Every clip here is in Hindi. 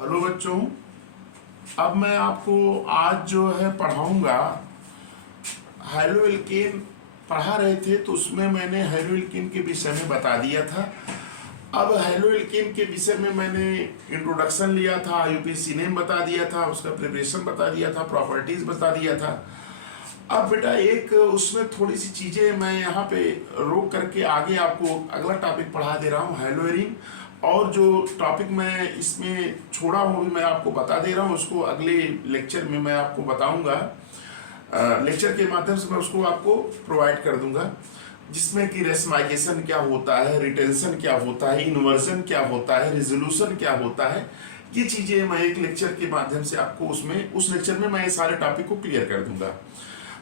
हेलो बच्चों, अब मैं आपको आज जो है पढ़ाऊंगा। हाइलो एल्केन पढ़ा रहे थे तो उसमें मैंने हाइलो एल्केन के विषय में बता दिया था। अब हाइलो एल्केन के विषय में मैंने इंट्रोडक्शन लिया था, यूपीएससी नेम बता दिया था, उसका प्रिपरेशन बता दिया था, प्रॉपर्टीज बता दिया था। अब बेटा एक उसमें थोड़ी सी चीज़ें मैं यहाँ पे रोक करके आगे आपको अगला टॉपिक पढ़ा दे रहा हूँ, हाइलोएरिन। और जो टॉपिक मैं इसमें छोड़ा हूँ भी मैं आपको बता दे रहा हूँ, उसको अगले लेक्चर में मैं आपको बताऊँगा। लेक्चर के माध्यम से मैं उसको आपको प्रोवाइड कर दूंगा, जिसमें कि रेसमाइकेशन क्या होता है, रिटेंशन क्या होता है, इन्वर्जन क्या होता है, रिजोल्यूशन क्या होता है। ये चीज़ें मैं एक लेक्चर के माध्यम से आपको उस लेक्चर में मैं ये सारे टॉपिक को क्लियर कर दूंगा।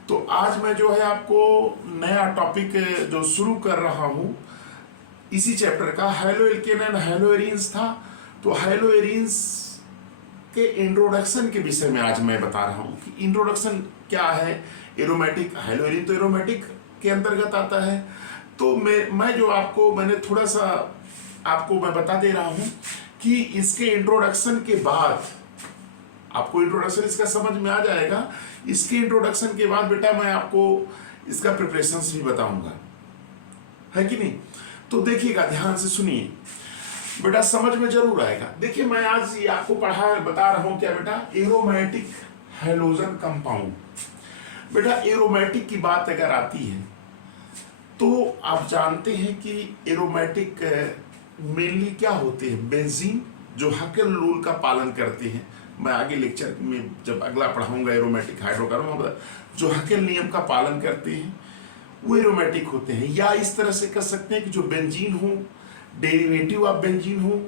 तो आज मैं जो है आपको नया टॉपिक जो शुरू कर रहा हूँ इसी चैप्टर का, हाइलो एल्केन एंड हाइलोएरिन्स था। तो हाइलोएरिन्स के इंट्रोडक्शन के विषय में आज मैं बता रहा हूँ कि इंट्रोडक्शन क्या है। एरोमेटिक, हाइलोएरिन तो एरोमेटिक के अंतर्गत आता है। तो मैं जो आपको मैंने थोड़ा सा आपको मैं बता दे रहा हूँ कि इसके इंट्रोडक्शन के बाद आपको इंट्रोडक्शन इसका समझ में आ जाएगा। इसके इंट्रोडक्शन के बाद बेटा मैं आपको इसका प्रिपरेशंस भी बताऊंगा, है कि नहीं। तो देखिएगा, ध्यान से सुनिए बेटा, समझ में जरूर आएगा। देखिए मैं आज ये आपको बता रहा हूं क्या बेटा, एरोमेटिक हैलोजन कंपाउंड। बेटा एरोमेटिक की बात अगर आती है तो आप जानते हैं कि एरोमेटिक मेनली क्या होते हैं, बेंजीन जो हकेल रूल का पालन करते हैं। मैं आगे लेक्चर में जब अगला पढ़ाऊंगा एरोमेटिक हाइड्रोकार्बन, जो हकेल नियम का पालन करते हैं वो एरोमेटिक होते हैं। या इस तरह से कर सकते हैं कि जो बेंजीन हो, डेरिवेटिव ऑफ बेंजीन हो।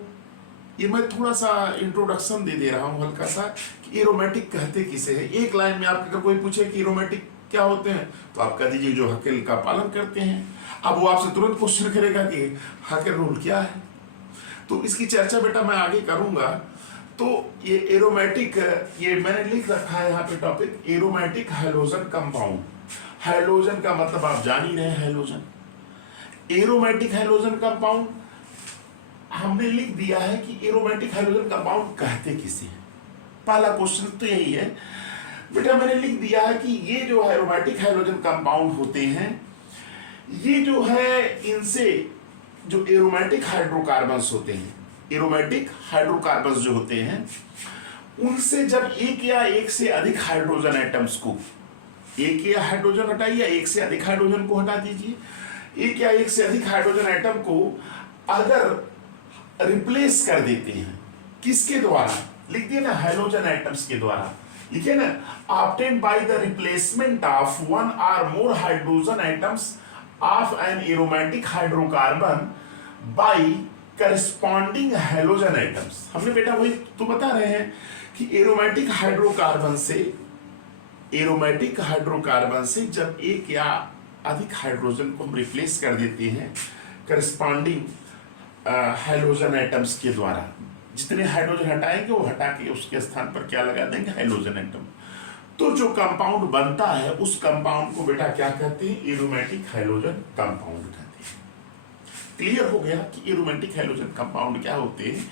ये मैं थोड़ा सा इंट्रोडक्शन दे रहा हूँ हल्का सा कि एरोमेटिक कहते किसे है। एक लाइन में आपका कोई पूछे कि एरोमेटिक क्या होते हैं तो आप कह दीजिए जो हकेल का पालन करते हैं। अब वो आपसे तुरंत क्वेश्चन करेगा कि हकेल रूल क्या है, तो इसकी चर्चा बेटा मैं आगे करूंगा। तो ये एरोमेटिक, ये मैंने लिख रखा है यहाँ पे topic, aromatic halogen compound. Halogen का मतलब आप जान ही रहे हैं, हाइलोजन। एरोमेटिक हाइलोजन कंपाउंड हमने लिख दिया है कि एरोमेटिक हाइलोजन कंपाउंड कहते किसे हैं। पहला क्वेश्चन तो यही है बेटा, मैंने लिख दिया है कि ये जो एरोमेटिक हाइलोजन कंपाउंड होते हैं, ये जो है इनसे जो एरोमेटिक हाइड्रोकार्बन्स होते हैं, एरोमेटिक हाइड्रोकार्बन्स जो होते हैं, उनसे जब एक या एक से अधिक हाइड्रोजन एटम्स को, एक या हाइड्रोजन हटाइए, एक से अधिक हाइड्रोजन को हटा दीजिए, एक या एक से अधिक हाइड्रोजन एटम को अगर रिप्लेस कर देते हैं, किसके द्वारा लिख दिए ना, हाइड्रोजन एटम्स के द्वारा लिखे ना, obtained by the replacement of one और more hydrogen atoms of an aromatic hydrocarbon by corresponding halogen atoms. हमने बेटा वही तो बता रहे हैं कि एरोमेटिक हाइड्रोकार्बन से जब एक या अधिक हाइड्रोजन को हम रिप्लेस कर देते हैं करस्पॉन्डिंग हैलोजन एटम्स के द्वारा, जितने हाइड्रोजन हटाएंगे वो हटा के उसके स्थान पर क्या लगा देंगे, हाइड्रोजन एटम। तो जो कंपाउंड बनता है उस कंपाउंड को बेटा क्या कहते हैं, एरोमेटिक हाइलोजन कंपाउंड कहते हैं। क्लियर हो गया कि एरोमेटिक हाइलोजन कंपाउंड क्या होते हैं,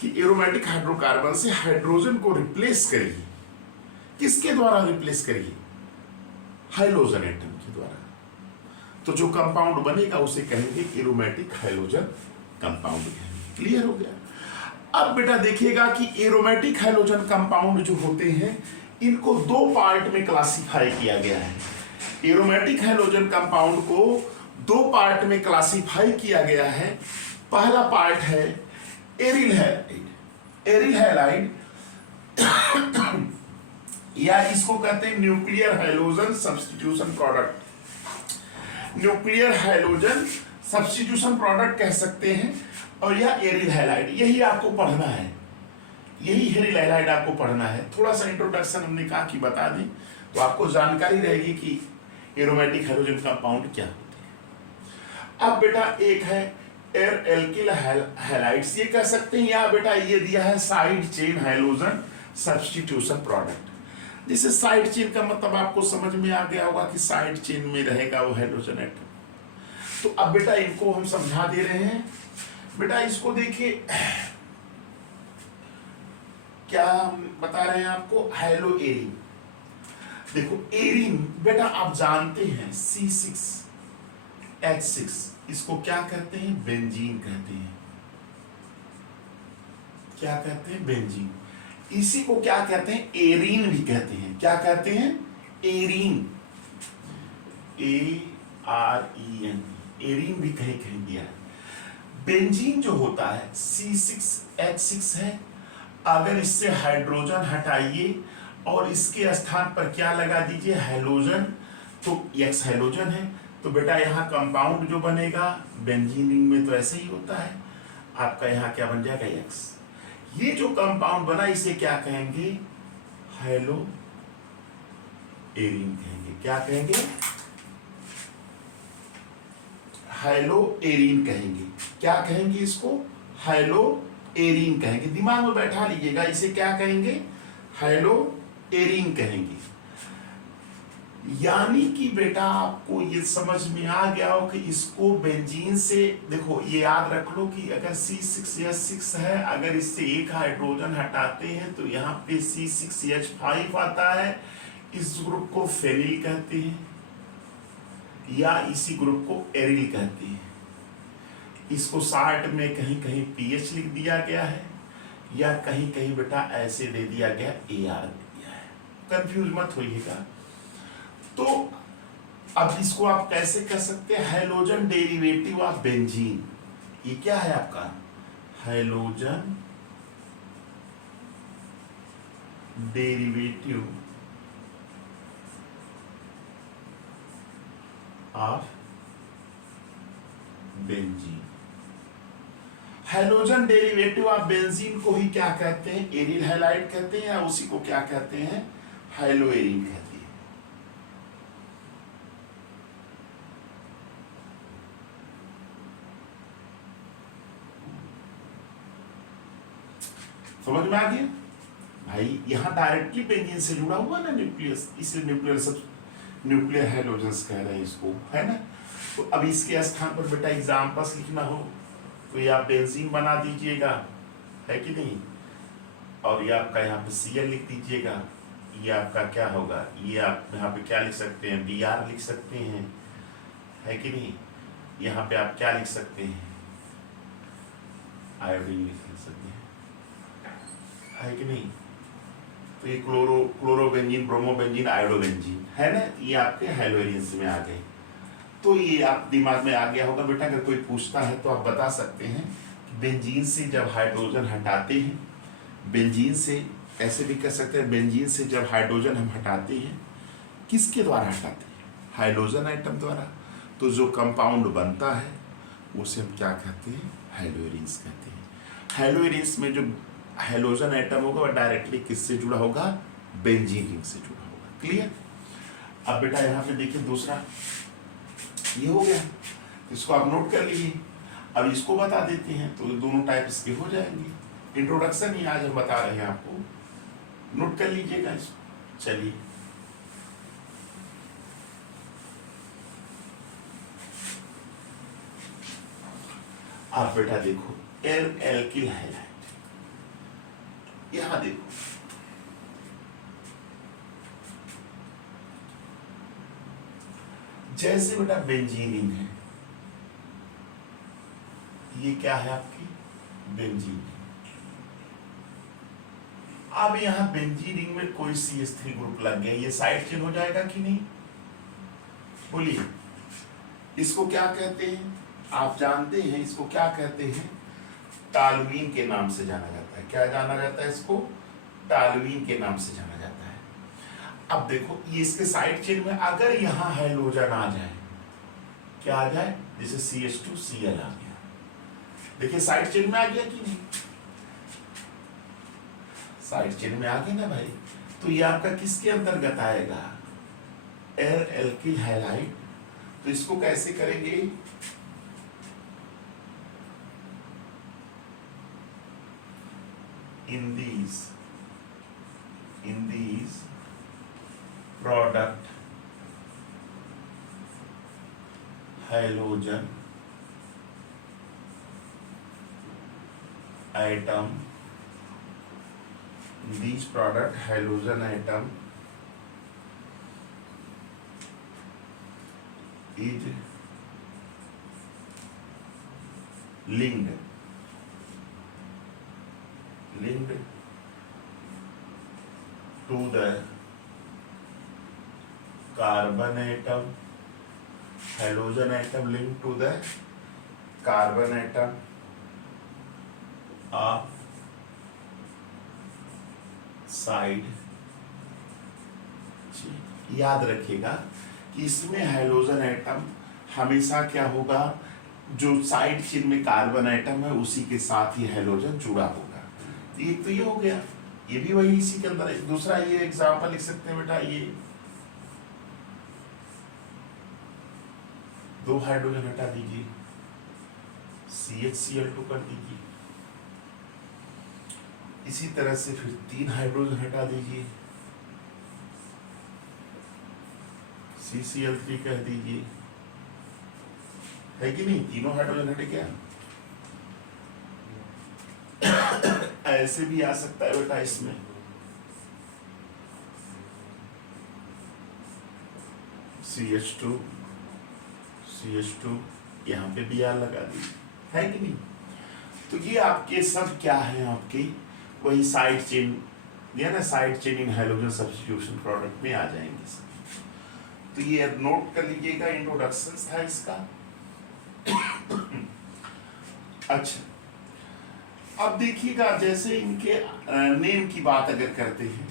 कि एरोमेटिक हाइड्रोकार्बन से हाइड्रोजन को रिप्लेस करिए, किसके द्वारा रिप्लेस करिए, हाइड्रोजन एटम के द्वारा। तो जो कंपाउंड बनेगा उसे कहेंगे एरोमेटिक हाइलोजन कंपाउंड। क्लियर हो गया। अब बेटा देखिएगा कि एरोमेटिक हाइलोजन कंपाउंड जो होते हैं इनको दो पार्ट में क्लासिफाई किया गया है। एरोमेटिक हाइलोजन कंपाउंड को दो पार्ट में क्लासिफाई किया गया है। पहला पार्ट है एरिल हैलाइड या इसको कहते हैं nuclear halogen substitution product. Nuclear halogen substitution product कह सकते हैं। और यह एरिल हैलाइड, यही आपको पढ़ना है, यही एरिल हैलाइड आपको पढ़ना है। थोड़ा सा इंट्रोडक्शन हमने कहा कि बता दें तो आपको जानकारी रहेगी कि एरोमेटिक हाइड्रोजन कंपाउंड क्या होते हैं। अब बेटा एक है एल्किल हैलाइड्स, ये कह सकते हैं, या बेटा ये दिया है side chain hydrogen substitution product. जैसे साइड चेन का मतलब आपको समझ में आ गया होगा कि साइड चेन में रहेगा वो हाइड्रोजन एटम। तो अब बेटा इनको हम समझा दे रहे हैं। बेटा इसको देखिए, क्या बता रहे हैं आपको, हैलो एरिन। देखो एरिन बेटा आप जानते हैं C6H6 इसको क्या कहते हैं, बेंजीन कहते हैं। क्या कहते हैं, बेंजीन। इसी को क्या कहते हैं, एरीन भी कहते हैं। क्या कहते हैं, एरीन, AREN, एरीन भी कहीं कहीं दिया है। बेंजीन जो होता है C6H6 है, अगर इससे हाइड्रोजन हटाइए और इसके स्थान पर क्या लगा दीजिए, हैलोजन, तो X हैलोजन है, तो बेटा यहाँ कंपाउंड जो बनेगा बेंजीन रिंग में तो ऐसे ही होता है, आपका यहाँ क्या बन जाएगा, X। ये जो कंपाउंड बना इसे क्या कहेंगे, हैलो एरीन कहेंगे। क्या कहेंगे, हैलो एरीन कहेंगे। क्या कहेंगे इसको, हैलो एरीन कहेंगे। दिमाग में बैठा लीजिएगा, इसे क्या कहेंगे, हैलो एरीन कहेंगे। यानी कि बेटा आपको ये समझ में आ गया हो कि इसको बेंजीन से, देखो ये याद रख लो कि अगर C6H6 है, अगर इससे एक हाइड्रोजन हटाते हैं तो यहाँ पे C6H5 आता है। इस ग्रुप को फेनिल कहते हैं या इसी ग्रुप को एरिल कहते हैं। इसको शार्ट में कहीं कहीं PH लिख दिया गया है या कहीं कहीं बेटा ऐसे दे दिया गया, AR दे दिया है, कंफ्यूज मत होइएगा। तो अब इसको आप कैसे कर सकते हैं, हैलोजन डेरिवेटिव ऑफ बेंजीन। ये क्या है आपका, halogen derivative of benzene. Halogen derivative of benzene को ही क्या कहते हैं, एरिल हैलाइड कहते हैं, या उसी को क्या कहते हैं, हैलो एरीन कहते हैं। समझ में आ गया भाई, यहाँ डायरेक्टली बेंजीन से जुड़ा हुआ ना न्यूक्लियस, इसलिए न्यूक्लियर सब न्यूक्लियर हैलोजेंस कह रहे हैं इसको, है ना। तो अब इसके स्थान पर बेटा एग्जाम्पल्स लिखना हो तो ये आप बेंजीन बना दीजिएगा, है कि नहीं, और ये आपका यहाँ पे Cl लिख दीजिएगा। ये आपका क्या होगा, ये आप यहाँ पे क्या लिख सकते हैं, Br लिख सकते हैं, है कि नहीं। यहाँ पे आप क्या लिख सकते हैं, आयोडीन लिख सकते हैं, है कि नहीं। तो ये क्लोरोबेंजीन, ब्रोमोबेंजीन, आयोडोबेंजीन है ना, ये आपके हैलोजेंस में आ गए। तो ये आप दिमाग में आ गया होगा बेटा, अगर कोई पूछता है तो आप बता सकते हैं कि बेंजीन से जब हाइड्रोजन हटाते हैं, बेंजीन से ऐसे भी कह सकते हैं, बेंजीन से जब हाइड्रोजन हम हटाते हैं, किसके द्वारा हटाते हैं, हाइड्रोजन आइटम द्वारा, तो जो कंपाउंड बनता है उसे हम क्या कहते हैं, हैलोएरिन्स कहते हैं। हैलोएरिन्स में जो हैलोजन आइटम होगा वह डायरेक्टली किससे जुड़ा होगा, बेंजीन रिंग से जुड़ा होगा। क्लियर। अब बेटा यहाँ पे देखिए दूसरा ये हो गया, इसको आप नोट कर लीजिए। अब इसको बता देते हैं तो दोनों टाइप इसके हो जाएंगे। इंट्रोडक्शन ही आज हम बता रहे हैं आपको, नोट कर लीजिएगा इसको। चलिए आप बेटा देखो, एल्किल हैलाइड, यहां देखो जैसे बेटा बेंजीन है, ये क्या है आपकी बेंजीन। अब यहां बेंजीन रिंग में कोई CH3 ग्रुप लग गया, ये साइड चेन हो जाएगा कि नहीं, बोलिए। इसको क्या कहते हैं, आप जानते हैं इसको क्या कहते हैं, टालुइन के नाम से जाना जाता है। क्या जाना जाता है इसको, टालुइन के नाम से जाना जाता है। अब देखो ये इसके साइड चेन में अगर यहाँ हैलोजन आ जाए, क्या आ जाए, जैसे CH2Cl आ गया, देखिए साइड चेन में आ गया कि नहीं, साइड चेन में आ गया ना भाई। तो ये आपका किसके अंतर्गत आएगा, एल्किल हैलाइड। तो इसको कैसे करेंगे, in these product halogen atom these product halogen atom is linked to the carbon atom, halogen atom linked to the carbon atom of side. याद रखिएगा कि इसमें हाइड्रोजन एटम हमेशा क्या होगा, जो साइड चेन में कार्बन एटम है उसी के साथ ही हाइड्रोजन जुड़ा होगा। तो ये हो गया, ये भी वही इसी के अंदर है। दूसरा ये एग्जांपल लिख सकते हैं बेटा, ये दो हाइड्रोजन हटा दीजिए, CHCl2 कर दीजिए। इसी तरह से फिर 3 हाइड्रोजन हटा दीजिए, CCl3 कह दीजिए, है कि नहीं? तीनों हाइड्रोजन हटे क्या? ऐसे भी आ सकता है बेटा इसमें, CH2 यहाँ पे भी आर लगा दीजिए, है कि नहीं? तो ये आपके सब क्या है, आपके वही साइड चेन या ना, side chain in hydrogen substitution product में आ जाएंगे सब। तो ये नोट कर लीजिएगा, इंट्रोडक्शन था इसका। अच्छा, अब देखिएगा जैसे इनके नेम की बात अगर करते हैं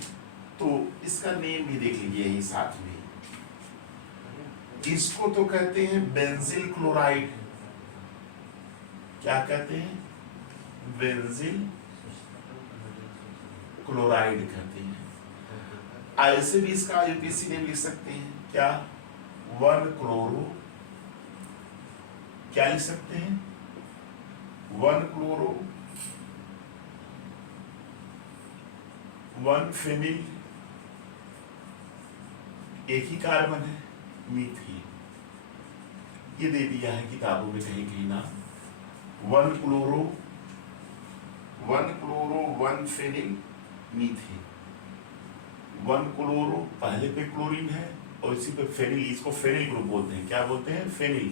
तो इसका नेम भी देख लीजिए यही साथ में। इसको तो कहते हैं बेंजिल क्लोराइड। क्या कहते हैं? बेंजिल क्लोराइड कहते हैं। ऐसे भी इसका यूपीसी नेम लिख सकते हैं, क्या? 1 क्लोरो, क्या लिख सकते हैं? 1 क्लोरो 1 फेनिल, एक ही कार्बन है, मीथेन। ये दे दिया है किताबों में कहीं कहीं ना, 1 क्लोरो 1 फेनिल मीथेन। 1 क्लोरो पहले पे क्लोरीन है और इसी पे फेनिल, इसको फेनिल ग्रुप बोलते हैं। क्या बोलते हैं? फेनिल।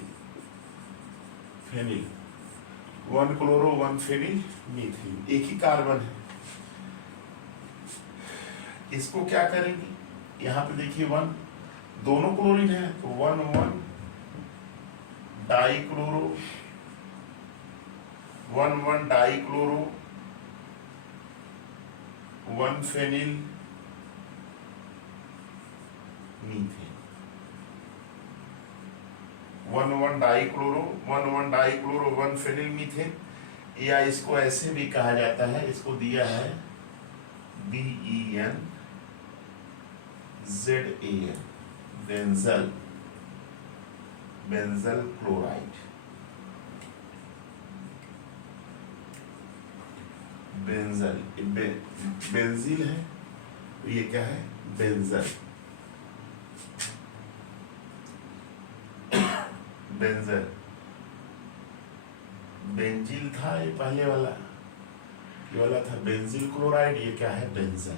1 क्लोरो 1 फेनिल मीथेन, एक ही कार्बन है। इसको क्या करेंगे, यहाँ पे देखिए 1, दोनों क्लोरीन है तो 1 dichloro 1 dichloro 1 phenyl methane. 1 dichloro 1 phenyl methane, या इसको ऐसे भी कहा जाता है, इसको दिया है BenZan, बेंजल क्लोराइड। बेंजील है तो ये क्या है? बेंजल। बेंजील था ये पहले वाला, ये वाला था बेंजील क्लोराइड, ये क्या है? बेंजल।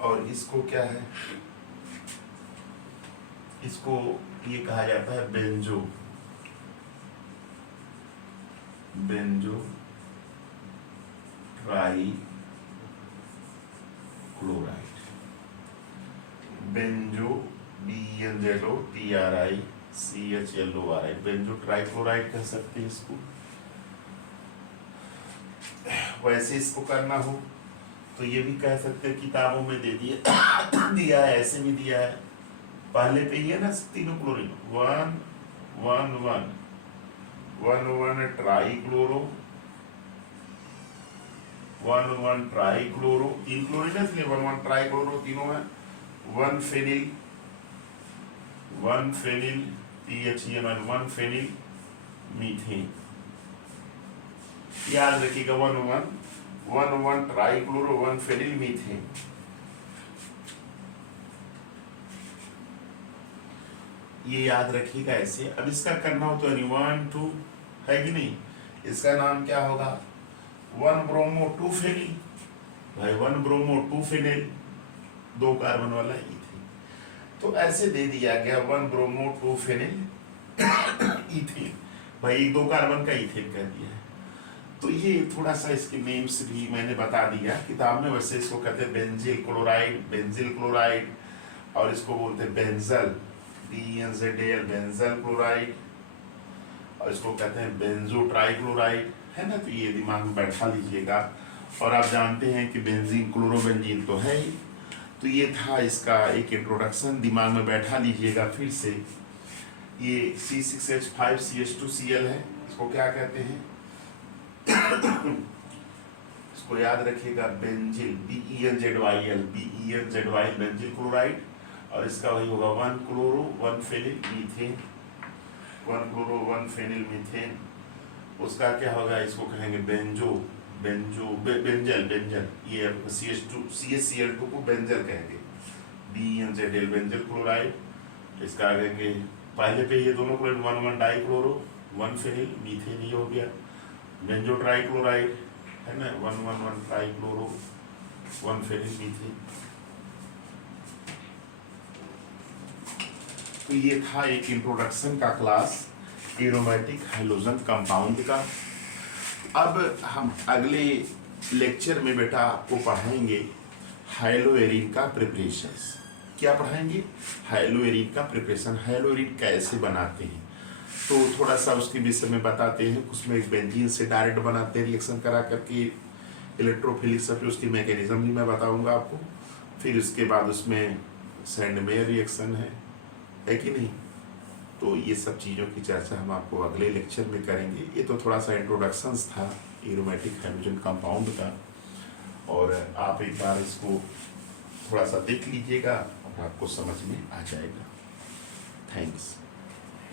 और इसको क्या है? इसको ये कहा जाता है benzotrichloride. Benzo BenZOTRICHLORI, benzotrichloride कह सकते हैं इसको। वैसे इसको करना हो तो ये भी कह सकते हैं, किताबों में दे दिया है, ऐसे भी दिया है। पहले पे ही है ना तीनों chlorine, 1 try chloro 1 try chloro, 3 chlorine है इसलिए 1 ट्राई क्लोरो, तीनों है। 1 फेनिल THCl, 1 फेनिल मीथेन। याद रखिएगा 1 ट्राई क्लोरो 1 फेनिल मीथेन। ये याद रखिएगा ऐसे। अब इसका करना हो तो 1 2 है कि नहीं, इसका नाम क्या होगा? 1 ब्रोमो 2 फेनिल, भाई 1 ब्रोमो 2 फिनिल, 2 कार्बन वाला इथेन। तो ऐसे दे दिया गया 1 ब्रोमो 2 फिनिल इथेन, भाई 2 कार्बन का इथेन कर दिया है। तो ये थोड़ा सा इसके नेम्स भी मैंने बता दिया किताब में। वैसे इसको कहते हैं बेंजिल क्लोराइड, और इसको बोलते हैं बेंजल, BNZL बेंजल क्लोराइड, और इसको कहते हैं बेंजो ट्राइक्लोराइड, है ना। तो ये दिमाग में बैठा लीजिएगा। और आप जानते हैं कि बेंजीन क्लोरोबेंजीन तो है ही। तो ये था इसका एक इंट्रोडक्शन, दिमाग में बैठा लीजिएगा फिर से। ये C6H5CH2Cl है, इसको क्या कहते हैं इसको याद रखिएगा, बेंजिल, BENZYL बेंजिल क्लोराइड। और इसका वही होगा 1 chloro 1 phenyl methane, 1 chloro 1 phenyl methane. उसका क्या होगा, इसको कहेंगे बेंजल, ये CHCl2 को बेंजल कहेंगे, BNZL बेंजल क्लोराइड। इसका कहेंगे पहले पे ये दोनों chloride 1 dichloro 1 phenyl methane, ये हो गया बेंजो ट्राइक्लोराइड, है ना, 1 ट्राई क्लोरो 1 फेनिल मीथेन। तो ये था एक इंट्रोडक्शन का क्लास एरोमेटिक हैलोजन कंपाउंड का। अब हम अगले लेक्चर में बेटा आपको पढ़ाएंगे हाइलोएरिन का प्रिपरेशंस। क्या पढ़ाएंगे, हाइलोएरिन का प्रिपरेशन, हाइलोएरिन कैसे बनाते हैं। तो थोड़ा सा उसके विषय में बताते हैं। उसमें एक बेंजीन से डायरेक्ट बनाते हैं रिएक्शन करा करके, इलेक्ट्रोफिलिक से, फिर उसकी मैकेनिज्म भी मैं बताऊंगा आपको। फिर उसके बाद उसमें सैंडमेयर रिएक्शन है कि नहीं। तो ये सब चीज़ों की चर्चा हम आपको अगले लेक्चर में करेंगे। ये तो थोड़ा सा इंट्रोडक्शंस था एरोमेटिक हाइड्रोजन कंपाउंड का, और आप एक बार इसको थोड़ा सा देख लीजिएगा और आपको समझ में आ जाएगा। थैंक्स।